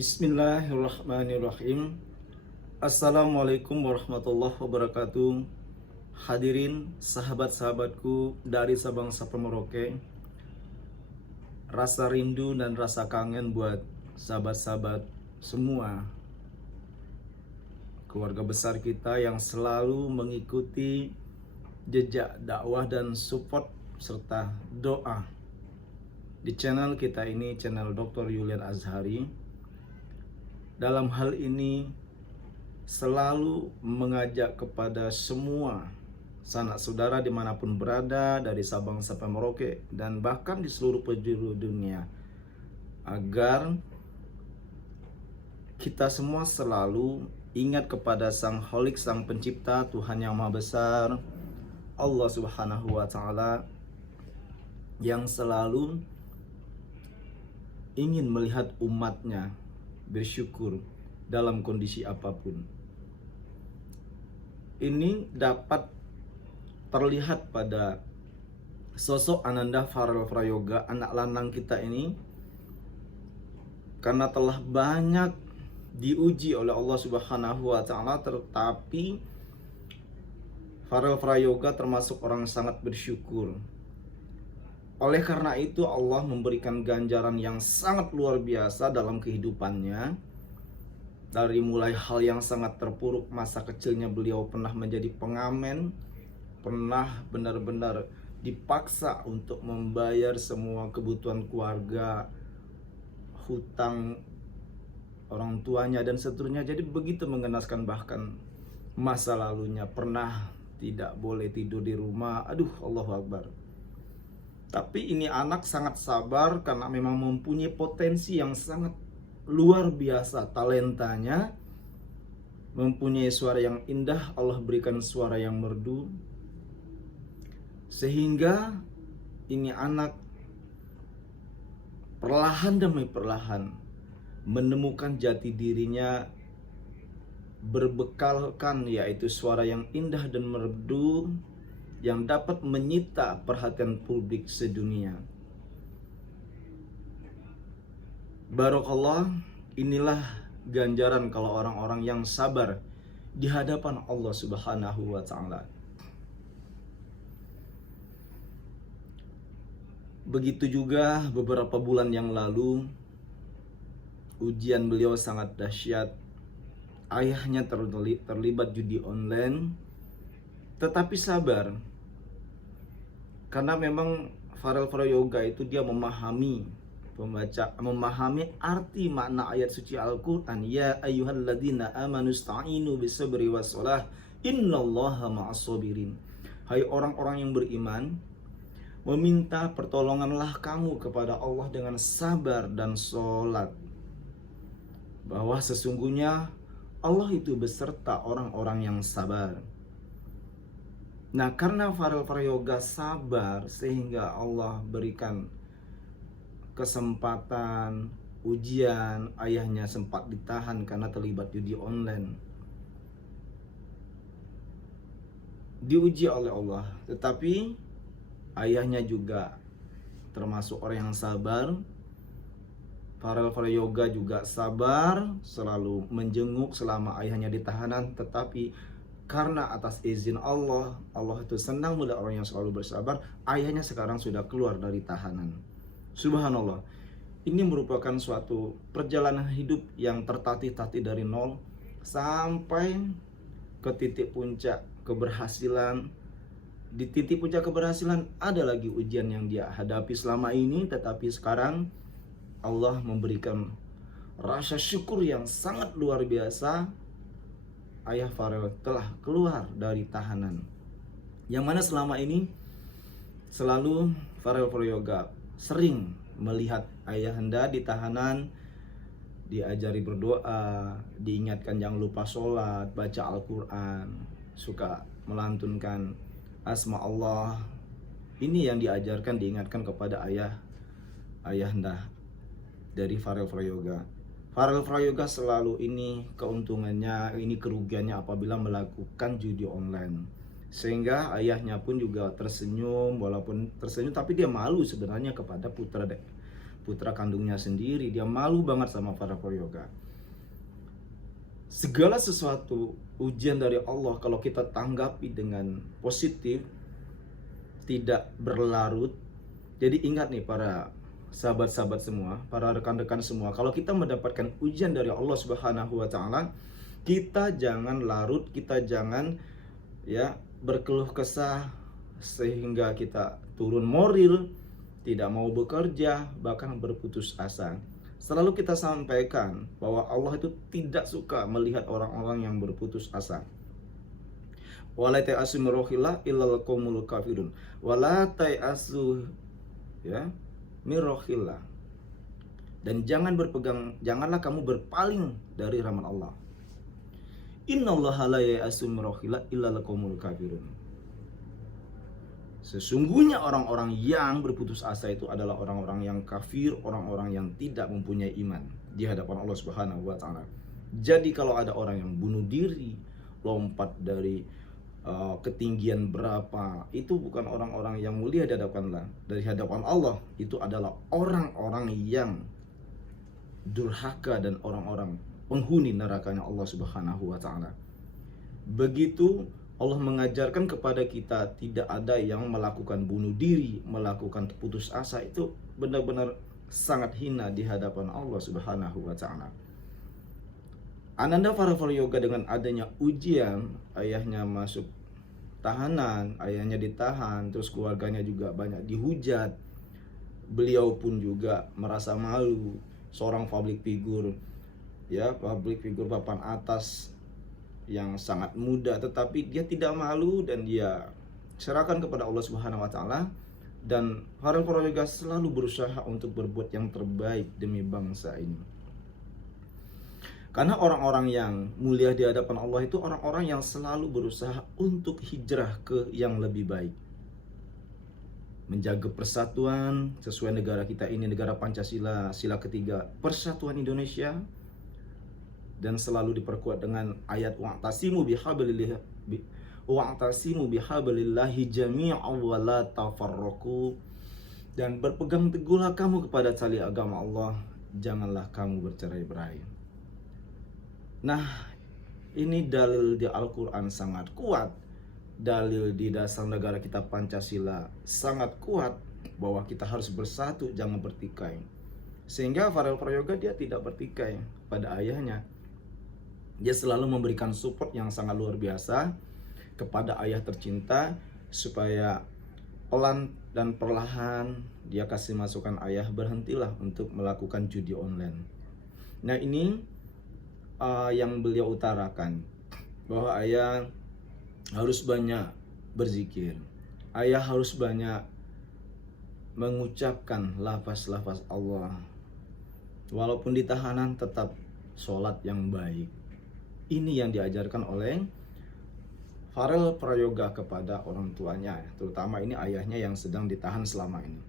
Bismillahirrahmanirrahim. Assalamualaikum warahmatullahi wabarakatuh. Hadirin sahabat-sahabatku dari Sabang sampai Merauke. Rasa rindu dan rasa kangen buat sahabat-sahabat semua, keluarga besar kita yang selalu mengikuti jejak dakwah dan support serta doa di channel kita ini, channel Dr. Yulian Azhari. Dalam hal ini selalu mengajak kepada semua sanak saudara dimanapun berada, dari Sabang sampai Merauke dan bahkan di seluruh penjuru dunia, agar kita semua selalu ingat kepada Sang Holik, Sang Pencipta, Tuhan yang Maha Besar, Allah Subhanahu wa Ta'ala, yang selalu ingin melihat umatnya bersyukur dalam kondisi apapun. Ini dapat terlihat pada sosok Ananda Farel Prayoga, anak lanang kita ini, karena telah banyak diuji oleh Allah Subhanahu wa Ta'ala, tetapi Farel Prayoga termasuk orang sangat bersyukur. Oleh karena itu Allah memberikan ganjaran yang sangat luar biasa dalam kehidupannya. Dari mulai hal yang sangat terpuruk, masa kecilnya beliau pernah menjadi pengamen, pernah benar-benar dipaksa untuk membayar semua kebutuhan keluarga, hutang orang tuanya dan seterusnya. Jadi begitu mengenaskan, bahkan masa lalunya pernah tidak boleh tidur di rumah. Aduh, Allahu Akbar. Tapi ini anak sangat sabar karena memang mempunyai potensi yang sangat luar biasa, talentanya, mempunyai suara yang indah, Allah berikan suara yang merdu, sehingga ini anak perlahan demi perlahan menemukan jati dirinya, berbekalkan yaitu suara yang indah dan merdu yang dapat menyita perhatian publik sedunia. Barakallah, inilah ganjaran kalau orang-orang yang sabar di hadapan Allah Subhanahu wa Ta'ala. Begitu juga beberapa bulan yang lalu, ujian beliau sangat dahsyat. Ayahnya terlibat judi online, tetapi sabar. Karena memang Farel Prayoga itu dia memahami arti makna ayat suci Al-Quran, ya ayyuhalladzina amanu sta'inu bisabri wassalah innallaha ma'as-sabirin. Hai orang-orang yang beriman, meminta pertolonganlah kamu kepada Allah dengan sabar dan sholat, bahwa sesungguhnya Allah itu beserta orang-orang yang sabar. Nah, karena Farel Prayoga sabar, sehingga Allah berikan kesempatan ujian. Ayahnya sempat ditahan karena terlibat judi online, diuji oleh Allah. Tetapi ayahnya juga termasuk orang yang sabar. Farel Prayoga juga sabar, selalu menjenguk selama ayahnya di tahanan. Tetapi karena atas izin Allah, Allah itu senang melihat orang yang selalu bersabar. Ayahnya sekarang sudah keluar dari tahanan. Subhanallah. Ini merupakan suatu perjalanan hidup yang tertatih-tatih dari nol sampai ke titik puncak keberhasilan. Di titik puncak keberhasilan ada lagi ujian yang dia hadapi selama ini, tetapi sekarang Allah memberikan rasa syukur yang sangat luar biasa. Ayah Farel telah keluar dari tahanan, yang mana selama ini selalu Farel Prayoga sering melihat ayahanda di tahanan, diajari berdoa, diingatkan jangan lupa sholat, baca Al-Quran, suka melantunkan asma Allah. Ini yang diajarkan, diingatkan kepada ayahanda dari Farel Prayoga. Farel Prayoga selalu ini keuntungannya, ini kerugiannya apabila melakukan judi online. Sehingga ayahnya pun juga tersenyum, walaupun tersenyum tapi dia malu sebenarnya kepada putra kandungnya sendiri. Dia malu banget sama para prayoga. Segala sesuatu ujian dari Allah kalau kita tanggapi dengan positif, tidak berlarut. Jadi ingat nih para sahabat-sahabat semua, para rekan-rekan semua, kalau kita mendapatkan ujian dari Allah Subhanahu wa taala, kita jangan larut, kita jangan ya berkeluh kesah sehingga kita turun moral, tidak mau bekerja, bahkan berputus asa. Selalu kita sampaikan bahwa Allah itu tidak suka melihat orang-orang yang berputus asa. Wala ta'asu mirohillah illal qaumul kafirun. Wala ta'asu ya mirohillah. Dan janganlah kamu berpaling dari rahmat Allah. Innallaha la ya'asu mirohillah illal qaumul kafirun. Sesungguhnya orang-orang yang berputus asa itu adalah orang-orang yang kafir, orang-orang yang tidak mempunyai iman di hadapan Allah Subhanahu wa taala. Jadi kalau ada orang yang bunuh diri, lompat dari ketinggian berapa, itu bukan orang-orang yang mulia di hadapan Allah. Itu adalah orang-orang yang durhaka dan orang-orang penghuni nerakanya Allah Subhanahu wa taala. Begitu Allah mengajarkan kepada kita tidak ada yang melakukan bunuh diri, melakukan putus asa, itu benar-benar sangat hina di hadapan Allah Subhanahu wa taala. Ananda para yoga dengan adanya ujian, ayahnya masuk tahanan, ayahnya ditahan, terus keluarganya juga banyak dihujat. Beliau pun juga merasa malu, seorang public figure papan atas yang sangat muda, tetapi dia tidak malu dan dia serahkan kepada Allah Subhanahu wa taala. Dan para prayoga selalu berusaha untuk berbuat yang terbaik demi bangsa ini. Karena orang-orang yang mulia di hadapan Allah itu orang-orang yang selalu berusaha untuk hijrah ke yang lebih baik. Menjaga persatuan sesuai negara kita ini, negara Pancasila, sila ketiga, persatuan Indonesia. Dan selalu diperkuat dengan ayat wa'tasimu bihablillahi jami'an wa la tafarraqu. Dan berpegang teguhlah kamu kepada tali agama Allah, janganlah kamu bercerai-berai. Nah, ini dalil di Al-Quran sangat kuat, dalil di dasar negara kita Pancasila sangat kuat bahwa kita harus bersatu, jangan bertikai. Sehingga Farel Prayoga dia tidak bertikai pada ayahnya. Dia selalu memberikan support yang sangat luar biasa kepada ayah tercinta, supaya pelan dan perlahan dia kasih masukan, ayah berhentilah untuk melakukan judi online. Nah ini yang beliau utarakan, bahwa ayah harus banyak berzikir, ayah harus banyak mengucapkan lafaz-lafaz Allah, walaupun di tahanan tetap sholat yang baik. Ini yang diajarkan oleh Farel Prayoga kepada orang tuanya, terutama ini ayahnya yang sedang ditahan selama ini.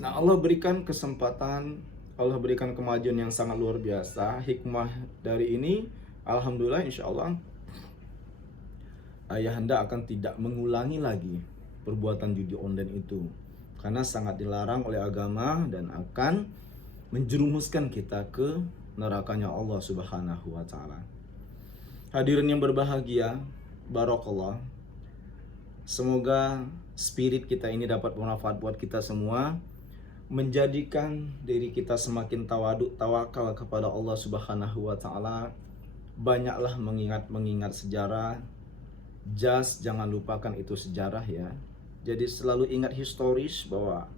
Nah, Allah berikan kesempatan, Allah berikan kemajuan yang sangat luar biasa. Hikmah dari ini, alhamdulillah, insya Allah ayahanda akan tidak mengulangi lagi perbuatan judi online itu, karena sangat dilarang oleh agama dan akan menjerumuskan kita ke nerakanya Allah Subhanahu wa taala. Hadirin yang berbahagia, barakallah. Semoga spirit kita ini dapat bermanfaat buat kita semua, menjadikan diri kita semakin tawaduk, tawakal kepada Allah Subhanahu wa taala. Banyaklah mengingat sejarah. Jangan lupakan itu sejarah ya. Jadi selalu ingat historis, bahwa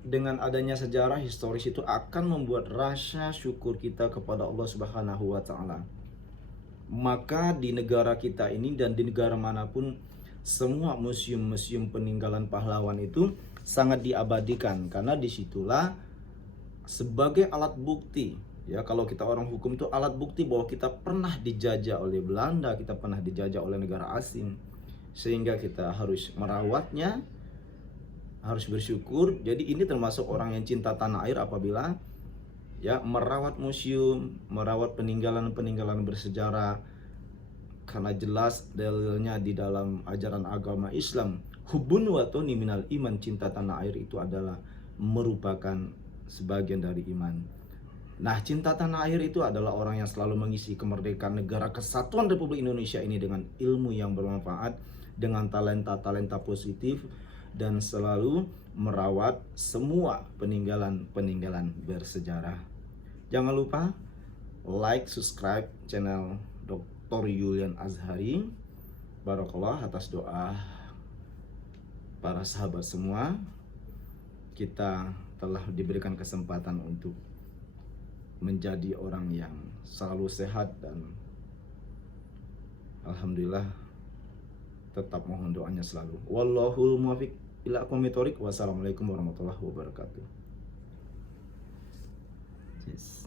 dengan adanya sejarah historis itu akan membuat rasa syukur kita kepada Allah Subhanahu wa taala. Maka di negara kita ini dan di negara manapun, semua museum-museum peninggalan pahlawan itu sangat diabadikan, karena disitulah sebagai alat bukti ya, kalau kita orang hukum itu alat bukti bahwa kita pernah dijajah oleh Belanda, kita pernah dijajah oleh negara asing, sehingga kita harus merawatnya, harus bersyukur. Jadi ini termasuk orang yang cinta tanah air apabila ya merawat museum, merawat peninggalan-peninggalan bersejarah, karena jelas dalilnya di dalam ajaran agama Islam, hubbun wa tuni minal iman, cinta tanah air itu adalah merupakan sebagian dari iman. Nah, cinta tanah air itu adalah orang yang selalu mengisi kemerdekaan negara kesatuan Republik Indonesia ini dengan ilmu yang bermanfaat, dengan talenta-talenta positif, dan selalu merawat semua peninggalan-peninggalan bersejarah. Jangan lupa like, subscribe channel Dr. Yulian Azhari. Barakallah atas doa para sahabat semua. Kita telah diberikan kesempatan untuk menjadi orang yang selalu sehat, dan alhamdulillah tetap mohon doanya selalu. Wallahul muwaffiq ila aqwamit thoriq. Wassalamualaikum warahmatullahi wabarakatuh. Yes.